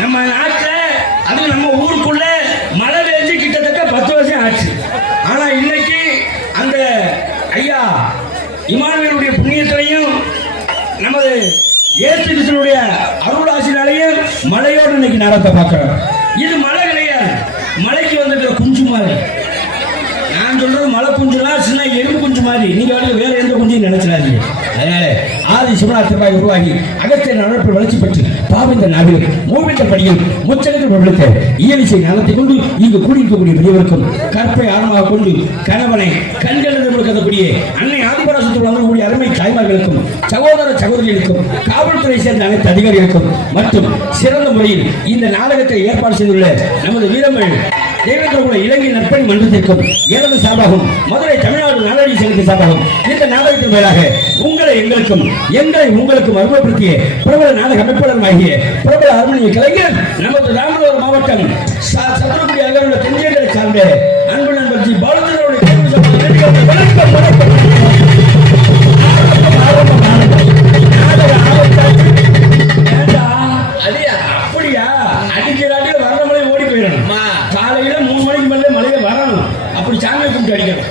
நம்ம நாட்டில் அது நம்ம ஊருக்குள்ள மழை பெஞ்சு கிட்டத்தட்ட 10 வருஷம் ஆச்சு. ஆனா இன்னைக்கு அந்த ஐயா இமானுவேலுடைய புண்ணியத்திலையும் நமது இயேசு கிறிஸ்துவினுடைய அருளாசினாலையும் மழையோடு இன்னைக்கு நடத்த பார்க்கிறோம். இது மழை கிடையாது, மலைக்கு வந்திருக்கிற குஞ்சு மாதிரி. நான் சொல்றது மலை குஞ்சுனா சின்ன எறும்பு குஞ்சு மாதிரி. நீங்க வேற எந்த குஞ்சையும் நினைச்சிடாதீங்க. அதனால ஆதி சிவராத்திரிபாய் உருவாகி அகஸ்தியர் நடப்பில் வளர்ச்சி பெற்று பாவிந்த நாவில் மூவிந்த படியில் முச்சகத்தில் பொருளுக்க இயலிசை நலத்தை கொண்டு இங்கு கூடியிருக்கக்கூடிய பெரியவருக்கும் கற்பை ஆழமாக கொண்டு கணவனை கண்களில் கொடுக்கக்கூடிய அன்னை ஆதிபராசத்தில் வழங்கக்கூடிய அருமை தாய்மார்களுக்கும் சகோதர சகோதரிகளுக்கும் காவல்துறை சேர்ந்த அனைத்து அதிகாரிகளுக்கும் மற்றும் சிறந்த முறையில் இந்த நாடகத்தை ஏற்பாடு செய்துள்ள நமது வீரமல் தேவேந்திரகுல இலங்கை நற்பணி மன்றத்திற்கும் எனது சார்பாகவும் மதுரை தமிழ்நாடு நாடக சங்கத்தின் சார்பாகவும் இந்த நாடகத்தின் மேலாக உங்களை எங்களுக்கும் எங்களை உங்களுக்கும் அறிமுகப்படுத்திய பிரபல நாடக அமைப்பாளராகிய பிரபல அருமணிய கலைஞர் நமது ராமநாதபுரம் மாவட்டம் சதுரக்குடி அகர்வுள்ள தென்னியங்களை சார்ந்த அன்பு நண்பர் ஜி பாலச்சந்திரனுடைய வணக்கம் வணக்கம். அப்படியா அடிக்கிறாட்டி வர்ற மலை ஓடி போயிடணும். காலையில 3 மணிக்கு மேலே மலையில வரணும். அப்படி சாமியை கும்பிட்டு அடிக்கணும்.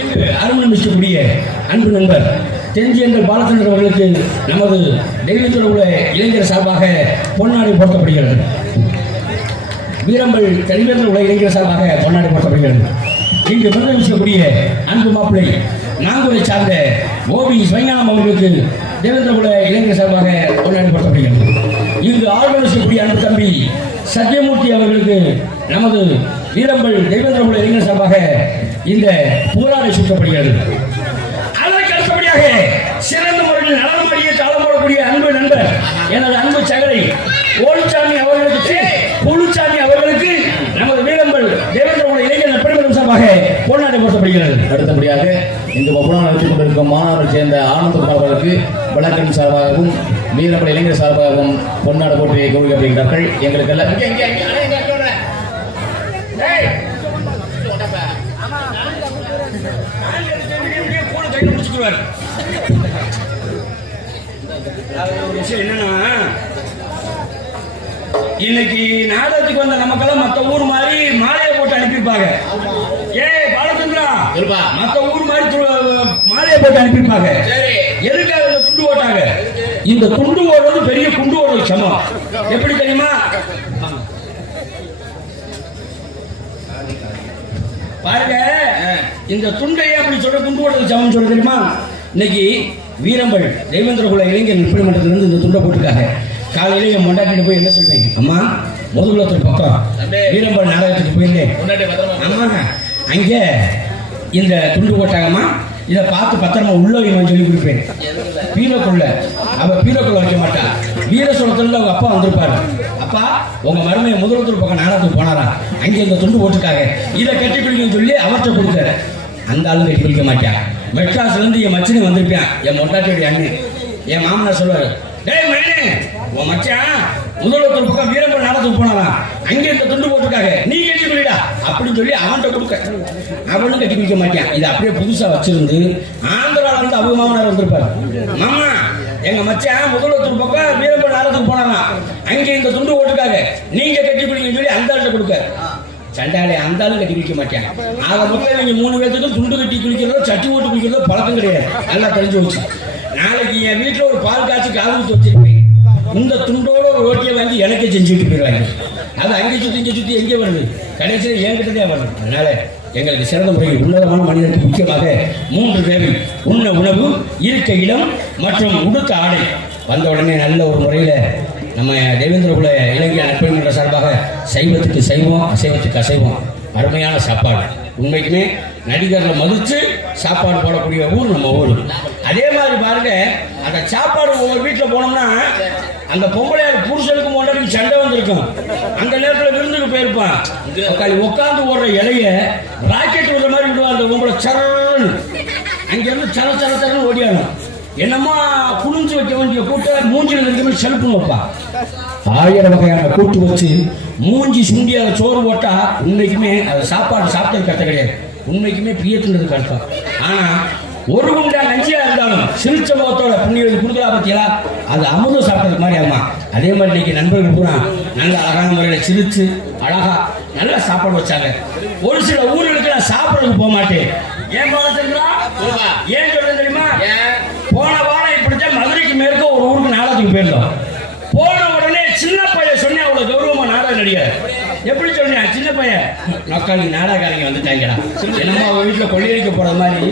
இங்கு அருமன் மிஸ்டக்கூடிய அன்பு நண்பர் தென்ஜியங்கள் பாலச்சந்திரன் அவர்களுக்கு நமது டெல்லியில் உள்ள இளைஞர் சார்பாக பொன்னாடை போர்த்தப்படுகிறது. வீரம்பல் தெளிவேந்திர உள்ள இளைஞர் சார்பாக பொன்னாடை போர்த்தப்படுகிறது. இங்கு விருது மிஸ்டக்கூடிய அன்பு மாப்பிள்ளை நாங்கூரை சார்ந்த ஓபி சிவஞானம் அவர்களுக்கு தேவேந்திரகுல இளைஞர் சார்பாக பொன்னாடை போர்த்தப்படுகிறது. இங்கு ஆழ்வரசக்கூடிய அன்பு தம்பி சத்யமூர்த்தி அவர்களுக்கு நமது வீரம்பல் தேவேந்திரகுல இளைஞர் சார்பாக இந்த புகழாடை சூட்டப்படுகிறது. அதற்கு அடுத்தபடியாக சிறந்த முறையில் நலமாடிய தாளம் போடக்கூடிய அன்பு நண்பர் எனது அன்பு சகலை ஓலுச்சாமி அவர்களுக்கு புழுச்சாமி அவர்களுக்கு நமது வீரம்பல் தேவேந்திரகுல இளைஞர் நற்பணிமன்றம் சார்பாக பொன்னாடை போர்த்தப்படுகிறது. அடுத்தபடியாக இந்த ஒப்பனம் நடத்தி கொண்டிருக்கும் மாணவரை சேர்ந்த ஆனந்தகுமார் அவர்களுக்கு வழக்கன் சார்பாகவும் வீரம்பல் இளைஞர் சார்பாகவும் பொன்னாடை போற்றி கௌரவிக்கப்படுகிறார்கள். எங்களுக்கு எல்லாம் என்னன்னா இன்னைக்கு நாடகத்துக்கு வந்த நமக்கெல்லாம் மற்ற ஊர் மாதிரி மாலையை போட்டு அனுப்பியிருப்பாங்க. பாலச்சந்திரா மற்ற ஊர் மாதிரி மாலையை போட்டு அனுப்பியிருப்பாங்க. எதுக்காக இந்த குண்டு ஓட்டாங்க? இந்த குண்டு ஓடுறது பெரிய குண்டு ஓடுறது சமம். எப்படி தெரியுமா? பாருங்க, இந்த துண்டையே அப்படி சொல்ற குண்டு ஓடுறது சமம் சொல்ல தெரியுமா? இன்னைக்கு வீரம்பல் தேவேந்திரகுல இளைஞர் நற்பணி மன்றத்திலிருந்து இந்த துண்டை போட்டுருக்காங்க. காலையில என் மொண்டாட்டிட்டு போய் என்ன சொல்வேன், அம்மா முதுகுலத்துக்கு பக்கம் வீரம்பல் நாடகத்துக்கு போயிருந்தேன், அம்மா அங்கே இந்த துண்டு போட்டாங்கம்மா, இதை பார்த்து பத்திரமா உள்ள வைக்கணும்னு சொல்லி கொடுப்பேன். பீரோக்குள்ள அவ பீரோக்குள்ள வைக்க மாட்டா. வீர சோளத்துல அவங்க அப்பா வந்திருப்பாரு. அப்பா உங்க மருமையை முதலத்தூர் பக்கம் நாடகத்துக்கு போனாரா, அங்கே இந்த துண்டு போட்டுருக்காங்க, இதை கட்டி பிடிக்கணும்னு சொல்லி அவர்கிட்ட கொடுத்தாரு. அந்த ஆளும் கட்டி பிடிக்க மாட்டான். மெட்ராஸ்ல இருந்து என் மச்சனி வந்திருப்பான், என் மொட்டாட்டியோட அண்ணன். என் மாமனார் சொல்லுவாரு, டேய் மகனே உன் மச்சான் முதலத்தூர் பக்கம் வீரம்பல் நாடகத்துக்கு போனாராம், அங்கே இந்த துண்டு போட்டுருக்காங்க, நீ கட்டி பிடிடா அப்படின்னு சொல்லி அவன்கிட்ட கொடுக்க. அவனும் கட்டி பிடிக்க மாட்டான். இதை அப்படியே புதுசா வச்சிருந்து ஆந்திரால இருந்து அவங்க மாமனார் வந்திருப்பாரு. மாமா எங்க மச்சான் முதலத்தூர் பக்கம் வீரம்பல் நாடகத்துக்கு போனாராம், அங்கே இந்த துண்டு போட்டுருக்காங்க, நீங்க கட்டி பிடிக்கன்னு சொல்லி அந்த ஆள்கிட்ட கொடுக்க. சண்டாலே அந்த ஆளும் கட்டி குளிக்க மாட்டேன். ஆக மொத்தம் நீங்க 3 பேர்த்துக்கும் துண்டு கட்டி குளிக்கிறதோ சட்டி ஓட்டு குளிக்கிறதோ பழக்கம் கிடையாது. நல்லா தெரிஞ்சு வச்சு நாளைக்கு என் வீட்டில் ஒரு பால் காய்ச்சி காது ஊற்றி வச்சிருப்பேன். இந்த துண்டோட ஒரு ரோட்டியை வாங்கி எனக்கே செஞ்சுட்டு போயிடுவாங்க. அது அங்கே சுற்றி இங்கே சுற்றி எங்கே வருது, கடைசியில் என்கிட்டதே வருது. அதனால எங்களுக்கு சிறந்த முறையில் உன்னதமான மனிதனுக்கு முக்கியமாக 3 தேவை: உண்ண உணவு, இருக்க இடம் மற்றும் உடுத்த ஆடை. வந்த உடனே நல்ல ஒரு முறையில் நம்ம தேவேந்திரகுல இலங்கை நட்பு மன்ற சார்பாக சைவத்துக்கு சைவம் அசைவத்துக்கு அசைவம் அருமையான சாப்பாடு. உண்மைக்குமே நடிகர்களை மதித்து சாப்பாடு போடக்கூடிய ஊர் நம்ம ஊர். அதே மாதிரி பாருங்க, அந்த சாப்பாடு ஒவ்வொரு வீட்டில் போனோம்னா அந்த பொம்பளை புருஷனுக்கு முன்னாடி சண்டை வந்திருக்கும். அந்த நேரத்தில் விருந்துக்கு போயிருப்பான். உட்காந்து ஓடுற இலைய ராக்கெட் விடுற மாதிரி விடுவான். அந்த பொம்பளை சரன்னு அங்கிருந்து சர சர சரன்னு ஓடியாடும். என்னமா குளிஞ்சு வைக்க வேண்டிய கூட்ட மூஞ்சில் இருக்கிற செலுப்பு வைப்பா. 1000 வகையான கூட்டு வச்சு மூஞ்சி சுண்டி அதை சோறு போட்டா உண்மைக்குமே அதை சாப்பாடு சாப்பிட்டது கட்ட கிடையாது. உண்மைக்குமே பிரியத்துன்றது அர்த்தம். ஆனா ஒரு குண்டா நஞ்சியா இருந்தாலும் சிரிச்ச முகத்தோட புண்ணியது கொடுக்கலா பத்தியா, அது அமுதம் சாப்பிட்டது மாதிரி ஆகுமா. அதே மாதிரி இன்னைக்கு நண்பர்கள் பூரா நல்ல அழகான முறையில் சிரிச்சு அழகா நல்லா சாப்பாடு வச்சாங்க. ஒரு சில ஊர்களுக்கு நான் சாப்பிடறதுக்கு போக மாட்டேன். ஏன் போக தெரியுமா? ஏன் சொல்ல தெரியுமா? போன வாரம் இப்படித்தான் மதுரைக்கு மேற்க ஒரு ஊருக்கு நாடகத்துக்கு போயிருந்தோம். போன உடனே சின்ன பையன் சொன்னேன், அவ்வளவு கௌரவமா நாடக நடிகர். எப்படி சொன்னேன்? சின்ன பையன் நொக்காளி நாடகாரங்க வந்துட்டாங்கடா. என்னமோ அவங்க வீட்டுல கொள்ளையடிக்க போற மாதிரி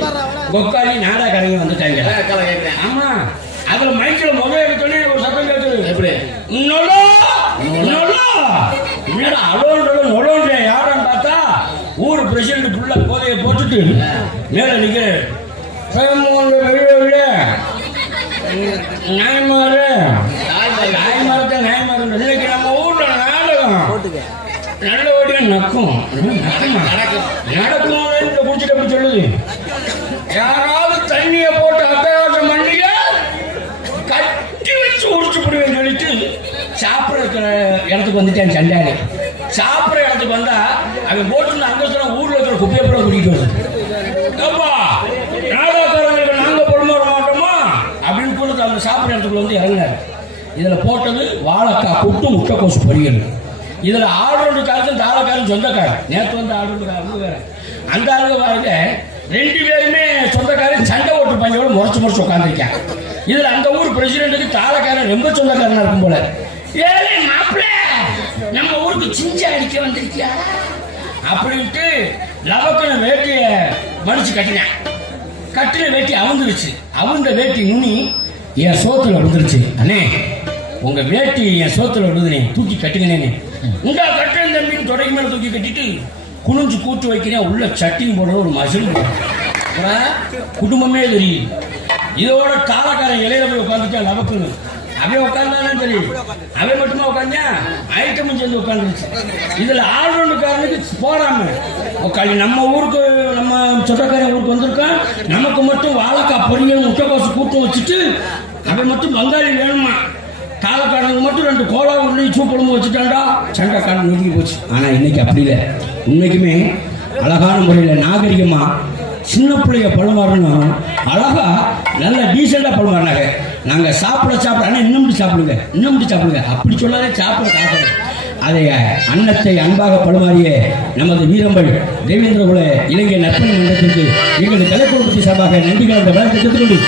கொக்காளி நாடகாரங்க வந்துட்டாங்கடா. ஆமா, அதுல மைக்கில முதல் எடுத்தோடனே ஒரு சத்தம் கேட்குது. எப்படி நொலோ நொலோ என்னடா அலோன்றோட நொலோன்ற யாரான்னு பார்த்தா ஊர் பிரசிடண்ட் ஃபுல்லா போதையை போட்டுட்டு மேல நிக்க நாய்மாறு நாய்மாரத்தை நாய்மாறு. இன்னைக்கு நம்ம ஊர்ல நாடகம் நல்லபடியா நக்கும் நடக்கும் குடிச்சிட்டு அப்படி சொல்லுது. யாராவது தண்ணியை போட்டு அட்டகாசம் பண்ணிய கட்டி வச்சு உடிச்சு போடுவேன்னு சொல்லிட்டு சாப்பிட்ற இடத்துக்கு வந்துட்டேன். சண்டாளி சாப்பிட்ற இடத்துக்கு வந்தா அவன் போட்டு அங்க ஊர்ல இருக்கிற குப்பையை கூட கூட்டிட்டு வருது. நாடகக்காரங்களுக்கு நாங்க பொறுமை வர மாட்டோமா அப்படின்னு போட்டு அவங்க சாப்பிட்ற இடத்துக்குள்ள வந்து இறங்கினாரு. இதுல போட்டது வாழைக்காய் கூட்டு முட்டைக்கோசு பொரியல். இதுல ஆளுநருக்காருக்கும் தாளக்காரன் சொந்தக்காரன். நேற்று வந்து ஆளுநருக்காரங்க வேற. அந்த ஆளுங்க பாருங்க 2 பேருமே சொந்தக்காரன் சண்டை ஓட்டு பையனோட முறைச்சு உட்காந்துருக்கேன். இதுல அந்த ஊர் பிரசிடென்ட்டுக்கு தாளக்காரன் ரொம்ப சொந்தக்காரனா இருக்கும் போல. ஏழை மாப்பிள்ள நம்ம ஊருக்கு சிஞ்ச அடிக்க வந்திருக்கியா அப்படின்ட்டு லவக்கன வேட்டிய மடிச்சு கட்டினேன். கட்டின வேட்டி அவுந்துருச்சு. அவுந்த வேட்டி நுனி என் சோத்துல விழுந்துருச்சு. அண்ணே உங்க வேட்டி என் சோத்துல விழுதுனே, தூக்கி கட்டுங்கண்ணே. உங்க கட்டுறேன் தம்பின்னு தொடங்கி மேல தூக்கி கட்டிட்டு குனிஞ்சு கூட்டு வைக்கிறேன். உள்ள சட்டியும் போட ஒரு மசில் குடும்பமே தெரியும். இதோட காலக்காரன் இலையில போய் உட்காந்துட்டா லவக்குன்னு. அவன் உட்கார்ந்தாலும் சரி, அவன் மட்டுமா உட்காந்தா ஐட்டமும் சேர்ந்து உட்காந்துருச்சு. இதுல ஆளுநருக்காரனுக்கு போறாம உட்காந்து நம்ம ஊருக்கு நம்ம சொந்தக்காரன் ஊருக்கு வந்திருக்கான். நமக்கு மட்டும் வாழைக்காய் பொரியல் முட்டைக்கோசு கூட்டம் வச்சுட்டு அவன் மட்டும் பங்காளி வேணுமா. காலக்காரனுக்கு மட்டும் 2 கோலா உருளி சூப்பளமும் வச்சுட்டாண்டா. சண்டைக்காரன் நொறுக்கி போச்சு. ஆனா இன்னைக்கு அப்படி இல்லை. உண்மைக்குமே அழகான முறையில் நாகரிகமா சின்ன பிள்ளைய பழமாறணும் அழகா நல்ல டீசெண்டா பழமாறினாங்க. நாங்க சாப்பிட ஆனா இன்னும் சாப்பிடுங்க அப்படி சொல்லாதே. சாப்பிட காசு அதை அன்னத்தை அன்பாக பழுமாறிய நமது வீரம்பல் தேவேந்திரகுல இலங்கை நற்பணி மன்றத்திற்கு எங்களது கலைக்குழுப்பத்தி சார்பாக நன்றி கலந்த வழக்கத்தை எடுத்துக்கொண்டு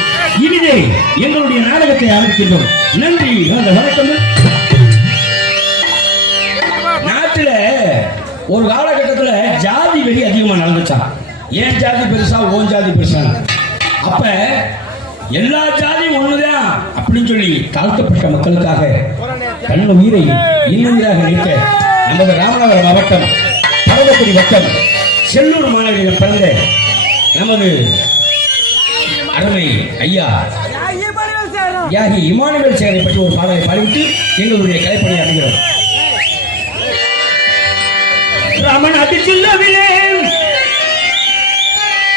இனிதே எங்களுடைய நாடகத்தை ஆரம்பிக்கின்றோம். நன்றி. வணக்கம். நாட்டில் ஒரு காலகட்டத்தில் ஜாதி வெறி அதிகமா நடந்துச்சான். ஏன் ஜாதி பெருசா ஓன் ஜாதி பெருசா. அப்ப எல்லா ஜாதியும் ஒண்ணுதான் அப்படின்னு சொல்லி தாழ்த்தப்பட்ட மக்களுக்காக தன் உயிரை இன்னுயிராக நிற்க நமது ராமநாதபுரம் மாவட்டம் பரமக்குடி வட்டம் செல்லூர் மாநகரில் பிறந்த நமது அருமை ஐயா யாகி இமானுவேல் சேகரை பற்றி ஒரு பாடலை பாடிவிட்டு எங்களுடைய கலைப்பணியை அமைகிறோம். ராமன் அதிர்ச்சில்லாவிலே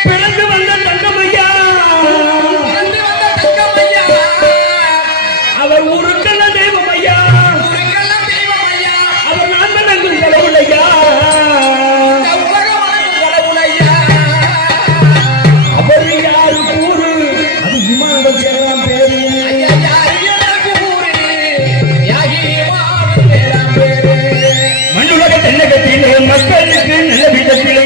பிறந்து வந்த தங்கமையா அவர் ஊருக்கெல்ல தெய்வம் ஐயா. அவர் நான்கு கடவுளையா. அவர் யாரு கூறு அது இமானுவேல் சேகராம் பேரு. மண்ணுலக தென்னகத்திலே மக்களுக்கு நல்ல விதத்திலே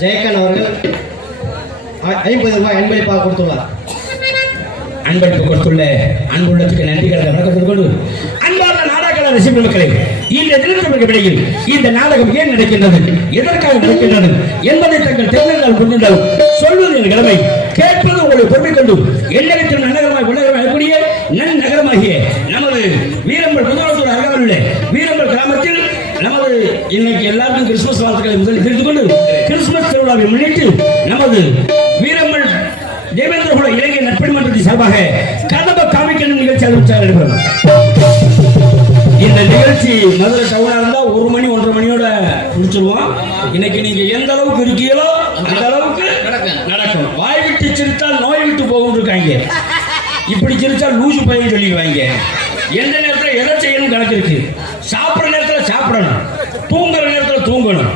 ஜெயக்கன் அவர்கள் 50 ரூபாய் அன்பளிப்பாக கொடுத்துள்ளார். அன்பளிப்பு கொடுத்துள்ள அன்புள்ளத்துக்கு நன்றி கலந்த வணக்கத்தில் கொண்டு அன்பார்ந்த நாடக ரசிகர்களே, இந்த தினத்திற்கு இடையில் இந்த நாடகம் ஏன் நடக்கின்றது, எதற்காக நடக்கின்றது என்பதை தங்கள் தெரிந்தால் புரிந்தால் சொல்வது என் கடமை, கேட்பது உங்களை பொறுமை கொண்டு எல்லத்திலும் நன்னகரமாய் உலகக்கூடிய நன்னகரமாகிய நமது வீரம்பல் புதுவளத்தூர் அருகாமல் உள்ள வீரம்பல் கிராமத்தில் நமது இன்னைக்கு எல்லாருக்கும் கிறிஸ்துமஸ் வாழ்த்துக்களை முதலில் தெரிந்து கொண்டு கிறிஸ்துமஸ் திருவிழாவை முன்னிட்டு நமது வீரம்பல் தேவேந்திரகுல இளைஞர் நட்பணி மன்றத்தின் சார்பாக கதம்ப காமிக்கணும் நிகழ்ச்சி அறிவிச்சார். இந்த நிகழ்ச்சி மதுரை டவுனா இருந்தா 1 மணி 1:30 மணியோட முடிச்சிருவோம். இன்னைக்கு நீங்க எந்த அளவுக்கு இருக்கீங்களோ அந்த அளவுக்கு நடக்கும். வாய் விட்டு சிரித்தால் நோய் விட்டு போகும் இருக்காங்க, இப்படி சிரிச்சால் லூசு பையன் சொல்லிக்குவாங்க. எந்த நேரத்தில் எதை செய்யணும் கணக்கு இருக்கு. சாப்பிட்ற நேரத்தில் சாப்பிடணும், தூங்குற நேரத்தில் தூங்கணும்.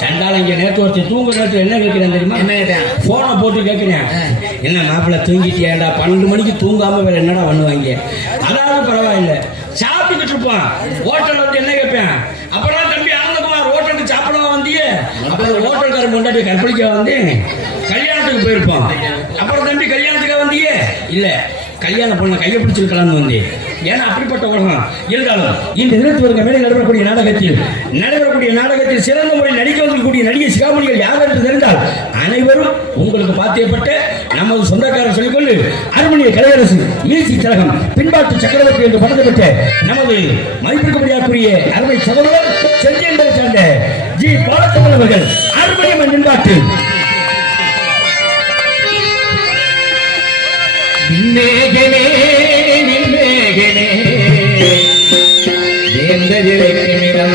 சண்டால இங்க நேற்று ஒருத்தர் தூங்குற நேரத்தில் என்ன கேட்கிறேன் தெரியுமா? என்ன கேட்டேன்? போனை போட்டு கேட்கிறேன், என்ன மாப்பிள்ள தூங்கிட்டியாடா? 12 மணிக்கு தூங்காம வேற என்னடா பண்ணுவாங்க? அதாவது பரவாயில்ல, சாப்பிட்டுக்கிட்டு இருப்பான். ஹோட்டல் வந்து என்ன கேட்பேன், அப்புறம் தம்பி ஆனந்தகுமார் ஹோட்டலுக்கு சாப்பிடவா வந்தியே? அப்புறம் ஹோட்டல்காரன் கொண்டாடி கற்பழிக்க வந்தேன், கல்யாணத்துக்கு போயிருப்பான். அப்புறம் தம்பி கல்யாணத்துக்கு வந்தியே? இல்ல, கல்யாண பொண்ணை கையை பிடிச்சிருக்கலாம்னு வந்தேன். ஏன்னா அப்படிப்பட்ட உலகம் இருந்தாலும் இந்த தினத்திற்கு மேலே நடைபெறக்கூடிய நாடகத்தில் சிறந்த முறையில் நடிக்க வந்திருக்கக்கூடிய நடிகை சிகாமணிகள் யார் என்று தெரிந்தால் அனைவரும் உங்களுக்கு பாத்தியப்பட்ட நமது சொந்தக்காரர் சொல்லிக்கொண்டு அருமணிய கலையரசு மியூசிக் கழகம் பின்பாட்டு சக்கரவர்த்தி என்று படத்தை பெற்ற நமது மதிப்பிற்குரிய அருமை சகோதரர் செஞ்சேந்தரை சார்ந்த ஜி பாலச்சந்திரன் அவர்கள் அருமணியம் பின்பாட்டு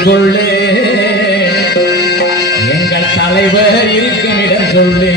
சொல்லு, எங்கள் தலைவர் இருக்குமிடம் சொல்லு.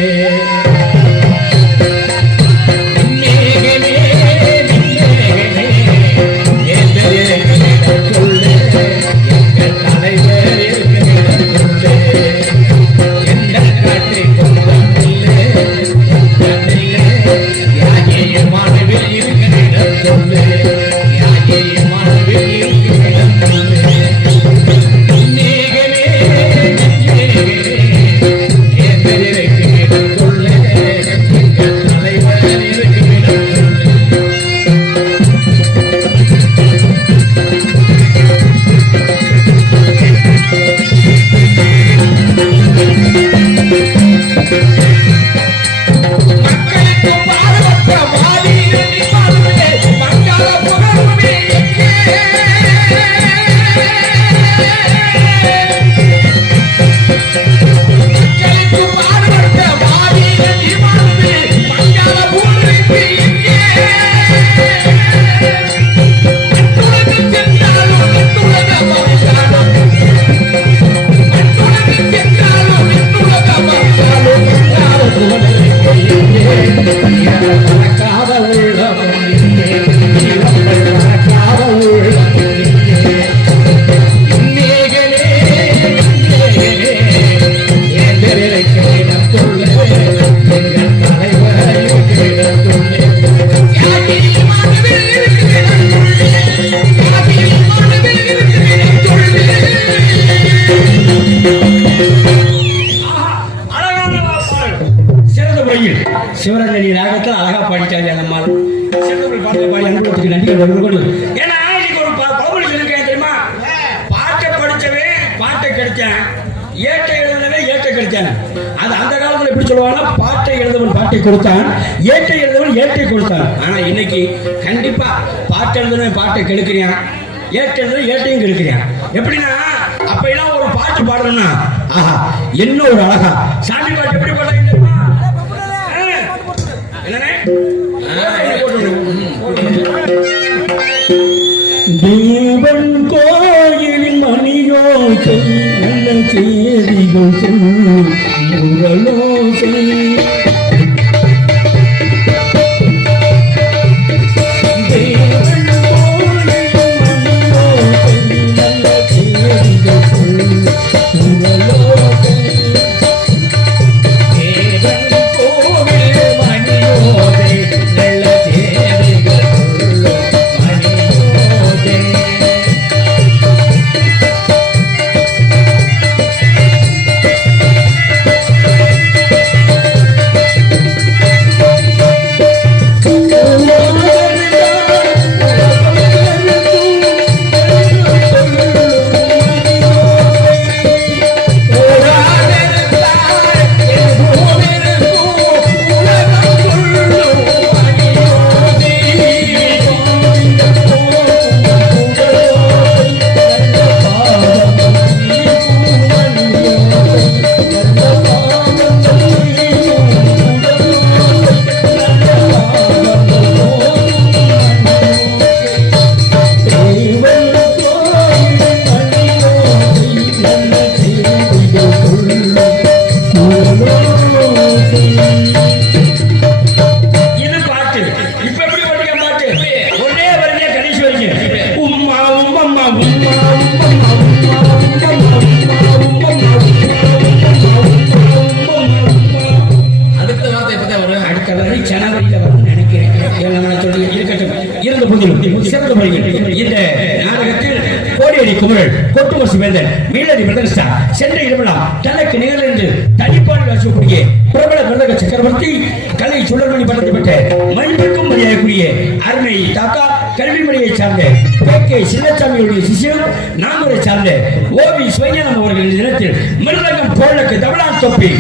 சிவராஜனி ராகத்தில் அழகா பாடிச்சாங்க நம்மால் பாட்டு பாடி அனுபவத்துக்கு நன்றி கொண்டு. ஏன்னா இன்னைக்கு ஒரு பழமொழி சொல்லிருக்கேன் தெரியுமா? பாட்டை படிச்சவன் பாட்டை கிடைச்சான், ஏட்டை எழுதுனவன் ஏட்டை கிடைச்சான். அது அந்த காலத்துல எப்படி சொல்லுவாங்கன்னா, பாட்டை எழுதவன் பாட்டை கொடுத்தான், ஏட்டை எழுதவன் ஏட்டை கொடுத்தான். ஆனா இன்னைக்கு கண்டிப்பா பாட்டை எழுதுனவன் பாட்டை கெடுக்கிறான், ஏட்டை எழுதுனவன் ஏட்டையும் கெடுக்கிறான். எப்படின்னா அப்ப எல்லாம் ஒரு பாட்டு பாடணும்னா ஆஹா என்ன ஒரு அழகா சாமி பாட்டு எப்படி பாடுறாங்க தேவன் கோயில் மணியோசை நல்ல செய்திகள் சொல்லோசை இது பாட்டு. இப்ப எப்படி பாட்டுக்க பாட்டு? ஒரே வரியா கடைசி வரைக்கும். உம்மா உம்மம்மா உம்மா உம்மம்மா உம்மா உம்மம்மா அடுத்த வார்த்தை எப்பதான் வரும்? அடுத்த வரி ஜனவரியில வரும்னு நினைக்கிறேன். ஏன்னா நான் சொல்லி இருக்கட்டும். இருந்த போதிலும் சிறந்த முறையில் இந்த நாடகத்தில் கோடியடி குமரன், கொட்டுமசி வேந்தன், மீளடி பிரதர்ஸ்டா, சென்னை இடமெல்லாம் தனக்கு நிகழ்ந்து தனிப்பாடு வாசிக்கக்கூடிய பிரபல பிரதக சக்கரவர்த்தி, கலை சுடர்மணி பட்டத்தை பெற்ற மதிப்பிற்கும் மரியாதைக்குரிய அருமை தாத்தா, கல்விமணியை சார்ந்த கே சின்னசாமியுடைய சிஷியம், நாகூரை சார்ந்த ஓபி சுவைஞானம் அவர்கள் இந்த தினத்தில் மிருதங்கம் தோழக்கு தமிழான் தொப்பி.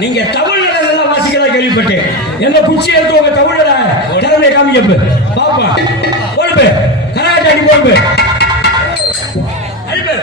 நீங்க தமிழ்ல எல்லாம் வாசிக்கிறதா கேள்விப்பட்டேன். என்ன குச்சி எடுத்து உங்க தமிழ்ல திறமையை காமிக்க பாப்பா. போடுப்பு கராட்டே அடி போடுப்பு. அடிப்பு.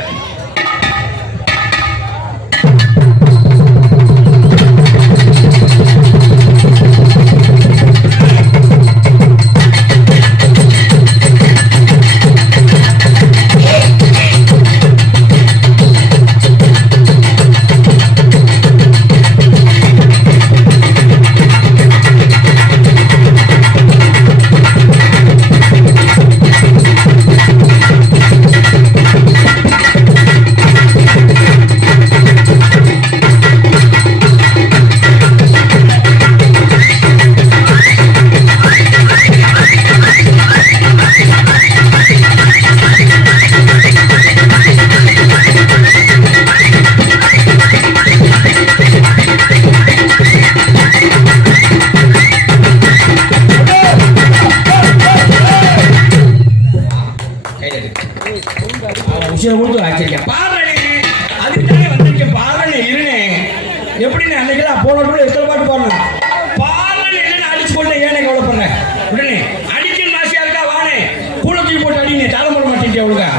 எப்படின்னு அன்னைக்கு போன எத்தனை பாட்டு போடணும் பாடல் என்னன்னு அடிச்சு போட்டு ஏனே கவலைப்படுறேன். உடனே அடிக்கணும் ஆசையா இருக்கா வானே கூட தூக்கி போட்டு அடிங்க தாள போட மாட்டேன் அவளுக்கா.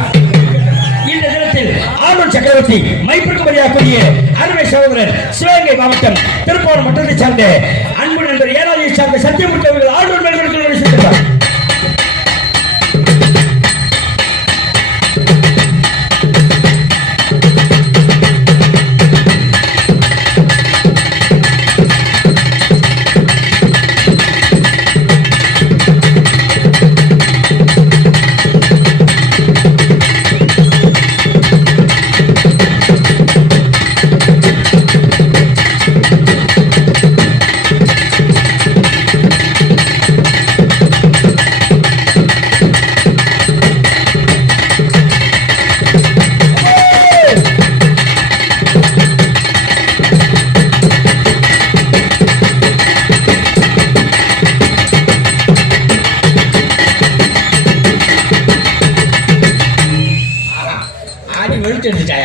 இந்த தினத்தில் ஆளுநர் சக்கரவர்த்தி மைப்பிற்கு மரியாதைக்குரிய அருமை சகோதரர் சிவகங்கை மாவட்டம் திருப்பூர் மட்டத்தை சார்ந்த அன்பு நண்பர் ஏழாவது சார்ந்த சத்தியமூர்த்தி அவர்கள் ஆளுநர் மேல்களுக்கு சென்றார்.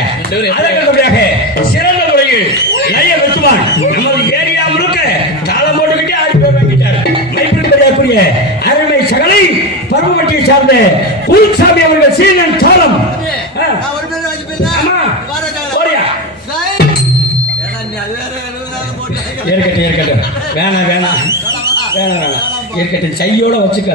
அதற்கு அடுத்தபடியாக சிறந்த முறையில் நிறைய வெட்டுவான் நமது ஏரியா முழுக்க தாளம் போட்டுக்கிட்டே ஆடி போய் வாங்கிட்டார். மைப்பிற்குரிய அருமை சகலை பருவமட்டியை சார்ந்த புல்சாமி அவர்கள் சீனன் தாளம். ஆமா போறியா? இருக்கட்டும் வேணாம் இருக்கட்டும் சையோட வச்சுக்க.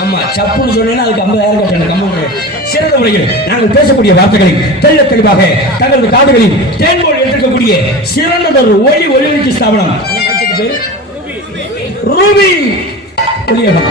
ஆமா சப்புன்னு சொன்னேன்னா அதுக்கு 50,000 கட்டணும். கம்மன் சிறந்த முறையில் நாங்கள் பேசக்கூடிய வார்த்தைகளை தெள்ள தெளிவாக தங்களது காதுகளில் தேன்போல் எடுக்கக்கூடிய சிறந்ததொரு ஒளிவீச்சு ஸ்தாபனம் ரூபி ஒளியகம்.